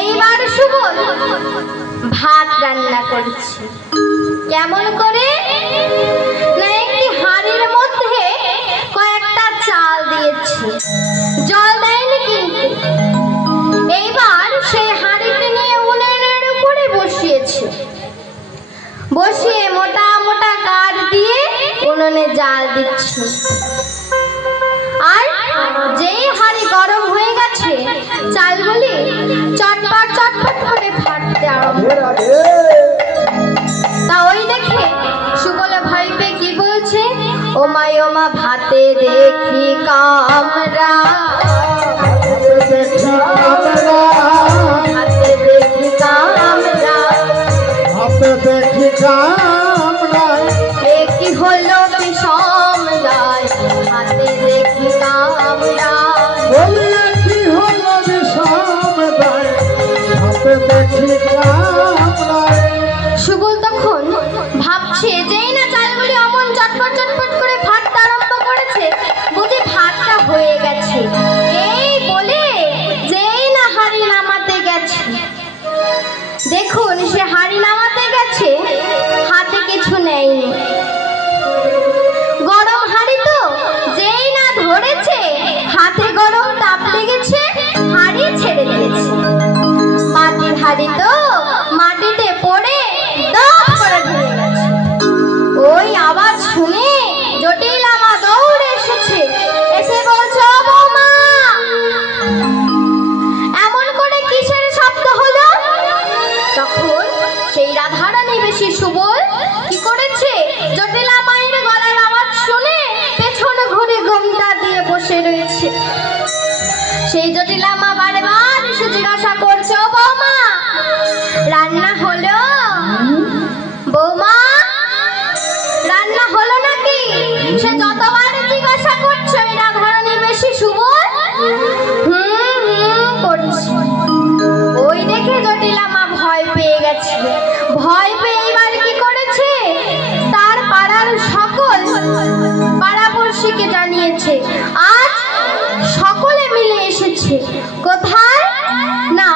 এইবার সুবল ভাত রান্না করছে। কেমন করে না, একটি হাঁড়ির মধ্যে কয়েকটা চাল দিয়েছে, জল দেয়নি কিন্তু। এইবার সেই হাঁড়িতে নিয়ে উনুনের উপরে বসিয়েছে, বসিয়ে মোটা মোটা কাঠ দিয়ে উনুনে জাল দিচ্ছে। আর যেই হাঁড়ি গরম হয়ে গেছে, চালগুলি চটপট চটপট করে ফাটতে আরম্ভ করে। তা ওই দেখে সুবল ভয় পেয়ে কি বলছে, ও মা ভাতে দেখি কামরা, ভাতে দেখি কামরা, ভাতে দেখি কামরা, কি হলো বিষম রায়, হাতে দেখি কামরা, বলিয়া কি হলো বিষম রায়, হাতে দেখি কামরা। সুবল তখন ভাবছে, যেই না চালগুলি অমন চটপট চটপট করে ফাটতে আরম্ভ করেছে, বুঝি ভাতটা হয়ে গেছে। এই বলে যেই না হাঁড়ি নামাতে গেছে, দেখুন সে হাঁড়ি নামাতে গেছে, হাতে কিছু নেয়নি। গরম হাঁড়ি তো, যেই না ধরেছে, হাতে গরম তাপ লেগেছে, হাঁড়ি ছেড়ে দিয়েছে। মাটির হাঁড়ি তো মাটিতে পড়ে দপ করে ধরে গেছে। ওই আওয়াজ শুনে জটিল আমা দৌড়ে এসেছে, এসে বলছে, ও বৌমা, এমন করে কিসের শব্দ হলো? তখন সেই রাধারানী বেশি সুবল কি করেছে, জটিলা মায়ের গলার আওয়াজ শুনে পেছন ঘুরে ঘোমটা দিয়ে বসে রয়েছে। সেই জটিলা মা বারবার এসে জিজ্ঞাসা করছে, ও বৌমা, রান্না হলো? বৌমা, রান্না হলো নাকি? সে যতবার জিজ্ঞাসা করছে, ওই রাধারানী বেশি সুবল করছে। ওই দেখে জটিলা মা ভয় পেয়ে গেছে। ভয় পেয়ে এবার কি করেছে, তার পাড়ার সকল পাড়াপড়শিকে জানিয়েছে। আজ সকলে মিলে এসেছে। কোথায় না,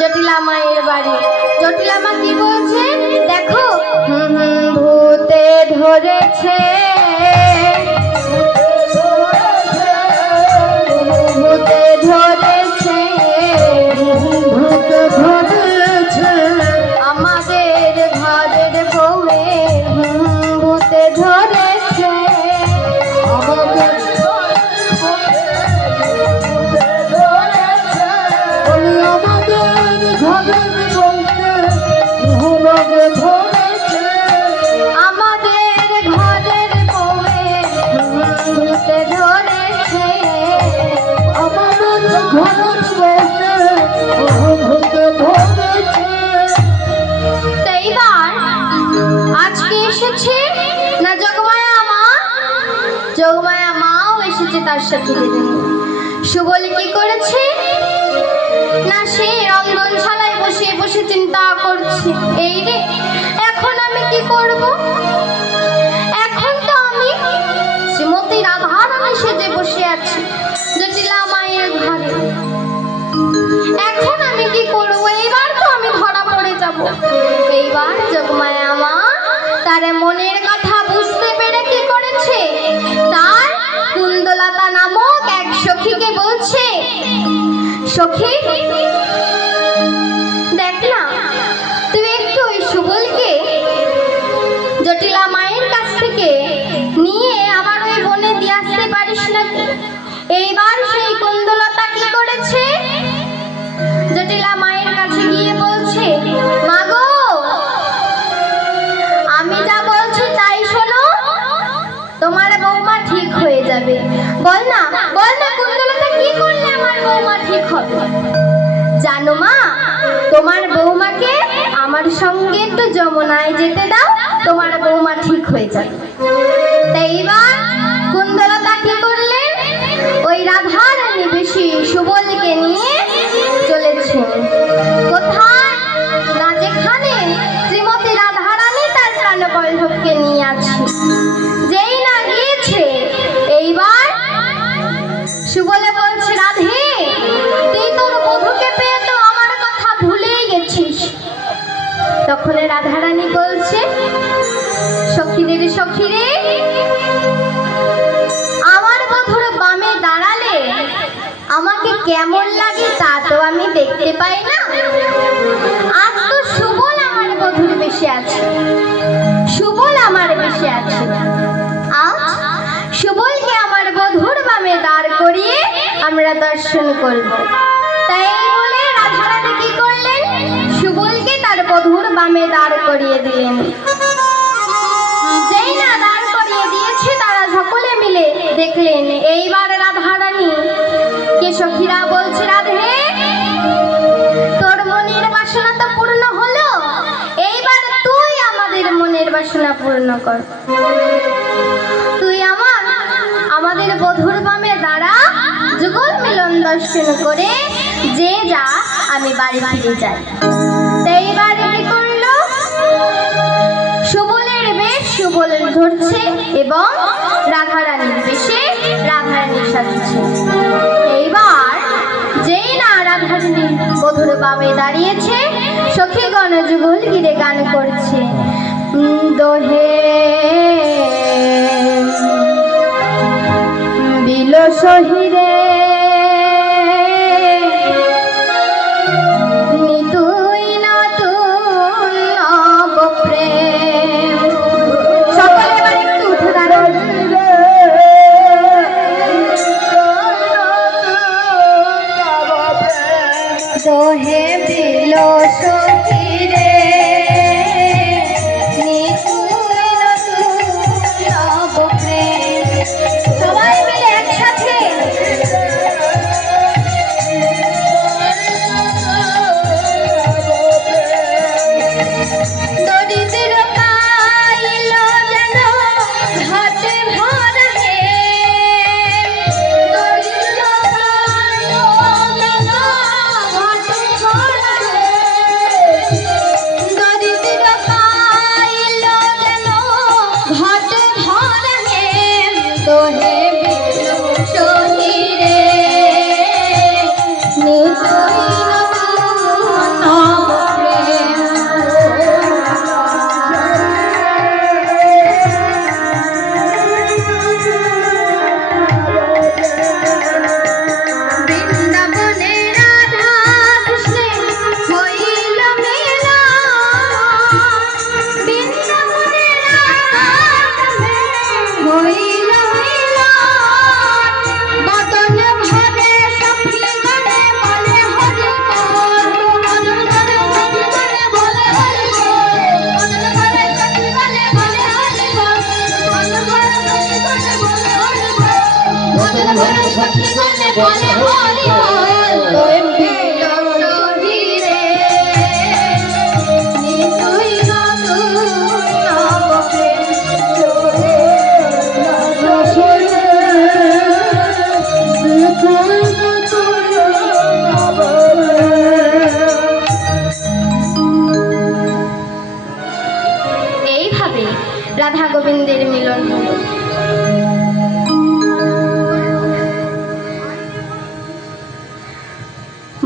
জটিলা মায়ের বাড়ি। জটিলা মা কি বলছে, দেখো, ভূতে ধরেছে, ভূতে ধরেছে, ভূতে ধরেছে আমাদের ঘরের বউয়ের, ভূতে ধরেছে, আমাদের আমাদের ঘরের বউয়ের ভূতে ধরেছে, আমাদের ঘরের বউকে ভূতে ধরেছে। এইবার আজকে এসেছে না যোগমায়া মা, যোগমায়া মাও এসেছে তার সাথে। সুবল কি করেছে না, সে রন্ধনশালায় বসে বসে চিন্তা করছে, এই রে, এখন আমি কি করব? এখন তো আমি শ্রীমতী রাধারানী সেজে বসে আছি জটিলা মায়ের ঘরে, এখন আমি কি করব? এইবার তো আমি ধরা পড়ে যাব। এইবার যোগমায়া মা তার মনের কথা বুঝতে পেরে কি করেছে, তার কুন্দলতা নামক এক সখীকে বলছে, সখী, দেখ না, তুই একটু ওই সুবলকে জটিলা ঠিক হবে। জানো মা, তোমার বৌমাকে আমার সঙ্গে একটু যমুনায় যেতে দাও, তোমার বৌমা ঠিক হয়ে যাবে। তাই এবার কুন্দলতা কি করলেন, ওই রাধার নিবেশী সুবলকে নিয়ে চলেছেন কোথায় না, যেখানে শ্রীমতী রাধারানী তার প্রাণবল্লভকে নিয়ে আছে। যেই না গিয়েছে, এইবার সুবলে বলছে, রাধে তুই তোর বধূকে পেয়ে তো আমার কথা ভুলেই গেছিস। তখন রাধারানী বলছে, সখীদের সখীরে, আমার বধূর বামে দাঁড়ালে আমাকে কেমন লাগে তা তো আমি দেখতে পাই না। আজ তো সুবল আমার বধূর বেশে আছে, সুবল আমার বেশে আছে। আজ সুবলকে আমার বধূর বামে দাঁড় করিয়ে আমরা দর্শন করব। তাই বলে রাধারানী কি করলেন, সুবলকে তার বধূর বামে দাঁড় করিয়ে দিলেন। যেই না দাঁড় করিয়ে দিয়েছে, তারা সকলে মিলে দেখলেন এইবার রাধারানী কে সখীরা বলছে, রাধে তোর মনের বাসনা তো পূর্ণ হলো, এইবার তুই আমাদের মনের বাসনা পূর্ণ কর। তুই আমাদের বধূর বামে দাঁড়া, যুগল মিলন দর্শন করে যে যা আমি বাড়ি ফিরে যাই। তাই এইবার কি করলো, সুবলের বেশ সুবলের ধরছে এবং রাধারানীর বেশে রাধারানীর সাজছে। এইবার যেই না রাধারানী বধূর বামে দাঁড়িয়েছে, সখীগণ যুগল গিরে গান করছে, দোহে বিল সহিরে নিতুই নতুন নব প্রেম। সকলে এবার একটু উঠে দাঁড়ান। দোহে বিল সহিরে নিতুই নতুন নব প্রেম। সবাই মিলে একসাথে দরিদ্র পাইল যেন ঘাটে ভর হে, দরিদ্র পাইল যেন ঘাটে ভর হে, দরিদ্র পাইল যেন ঘাটে ভর হে, দোহে বিল সহিরে নিতুই নতুন নব প্রেম। বৃন্দাবনে রাধা কৃষ্ণে হইল মিলন, বৃন্দাবনে রাধা কৃষ্ণে হইল মিলন, বদন ভরে সখীগণে বলে হরি বল, বদন ভরে সখীগণে বলে হরি বল, বদন ভরে সখীগণে বলে হরি বল, বদন ভরে সখীগণে বলে হরি বল, বদন ভরে সখীগণে বলে হরি বল। তোয় বিল সহিরে নিতুই নতুন নব প্রেম, এইভাবে রাধা গোবিন্দের মিলন হলো।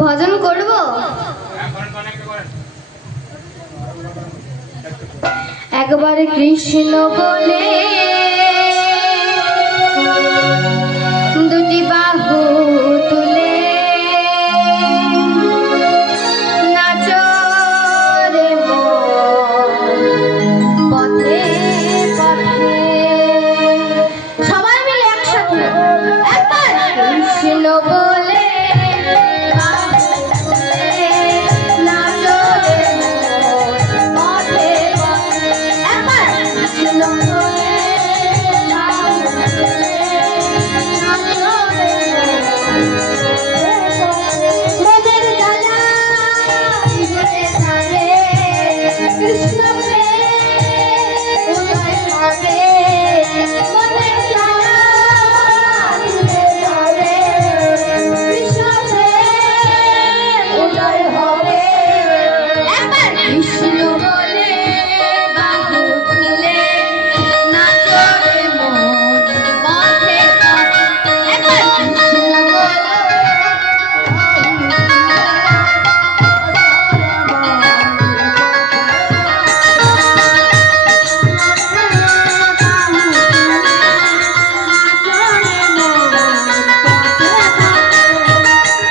ভজন করব, একবার কৃষ্ণ বলে দুটি বাহু তুলে নাচ রে মন পথে পথে। সবাই মিলে একসাথে একবার কৃষ্ণ বলে নাচ রে মন পথে পথে, একবার কৃষ্ণ বলে কৃষ্ণ প্রেম উদয় হবে মনে প্রাণ ধরে কৃষ্ণ প্রেম উদয় হবে একবার কৃষ্ণ বলে বাহু তুলে নাচরে মন পথে পথে একবার কৃষ্ণ বলে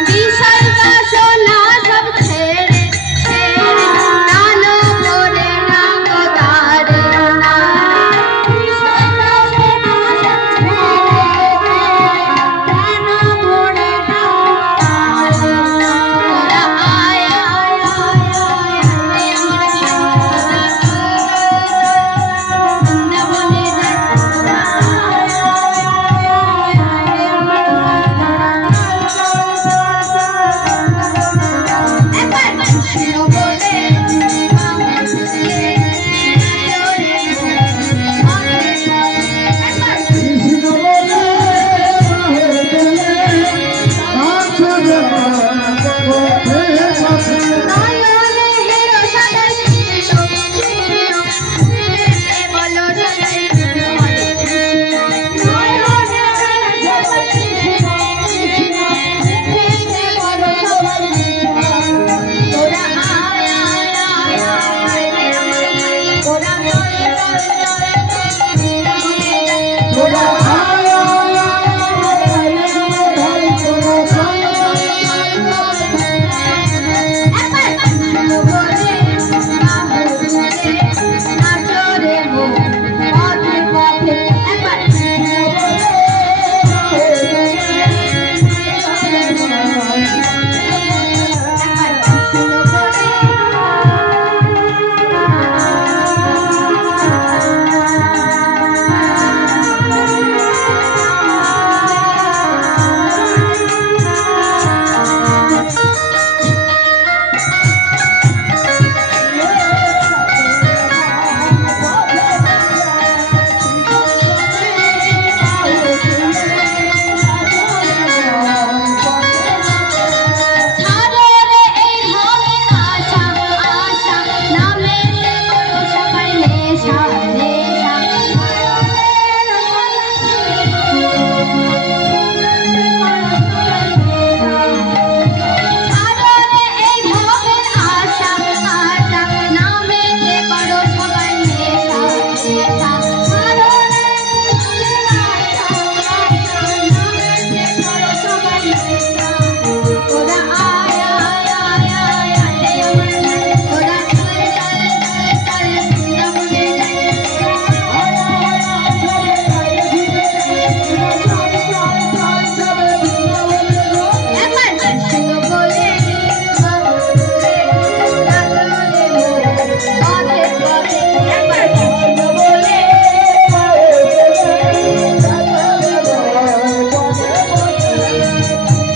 বিশাল বাসনা সব ছেড়ে ছেড়ে ডালো পড়ে রাখো তারে না বিশাল বাসনা সব ছেড়ে ডালো পড়ে রাখো তারে তোরা আয় আয় আয় আয় রে আমার বৃন্দাবনে একবার কৃষ্ণ বলে একবার কৃষ্ণ বলে নাচরে পথে পথে নয়নে হেরো সদাই কৃষ্ণ কৃষ্ণ বলো সদাই কৃষ্ণ হরে কৃষ্ণ নয়নে হেরো সদাই কৃষ্ণ কৃষ্ণ বলো সদাই কৃষ্ণ তোরা আয় আয় আয় আয় রে আমার ভাই তোরা চল চল চল তোরা আয় আয় আয় রে আমার ভাই তোরা চল চল একবার কৃষ্ণ বলে বাহু তুলে নাচরে মন পথে পথে একবার কৃষ্ণ বলে একবার কৃষ্ণ বলে ছাড়ো রে এই ভবের আশা আশা নামেতে করো সবাই নেশা নেশা ছাড়ো রে এই ভবের আশা আশা নামেতে করো সবাই নেশা নেশা ছাড়ো রে আশা আশা নামেতে করো সবাই নেশা তোরা আয় আয় আয় আয় আয় রে আমার ভাই তোরা চল চল চল চল বৃন্দাবনে যাই একবার কৃষ্ণ বলে বাহু তুলে নাচরে মন পথে পথে একবার কৃষ্ণ বলে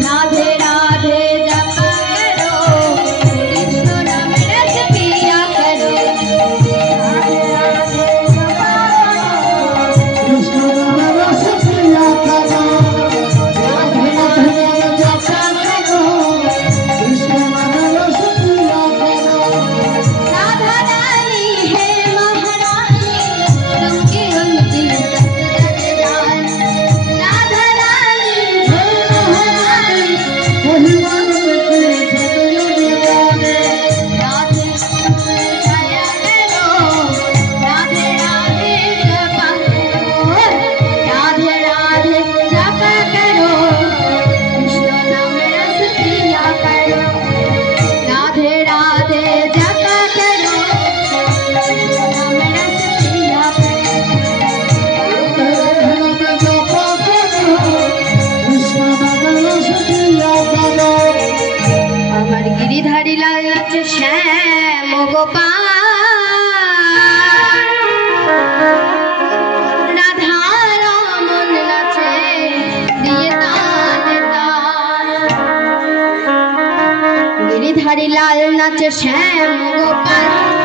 রাধে রাধে জপা করো কৃষ্ণ নাম রস पिया करो राधे राधे जपा কৃষ্ণ নাম রস প্রিয়া করো রাধে রাধে জপা করো কৃষ্ণ নাম রস প্রিয়া করো राधा रानी है महारानी तुमकी उनकी राधा रानी है महारानी महिमान की सदैव दीवाने राधे छाया करो राधे राधे जपा करो राधे राधे जपा करो कृष्ण नाम रस पिया करो राधे राधे जपा करो कृष्ण नाम रस पिया करो আমার গিরিধারী লাল নাচে শ্যাম গোপাল রাধা রমন নাচে দিয়ে তালে তাল গিরিধারী লাল নাচে শ্যাম গোপাল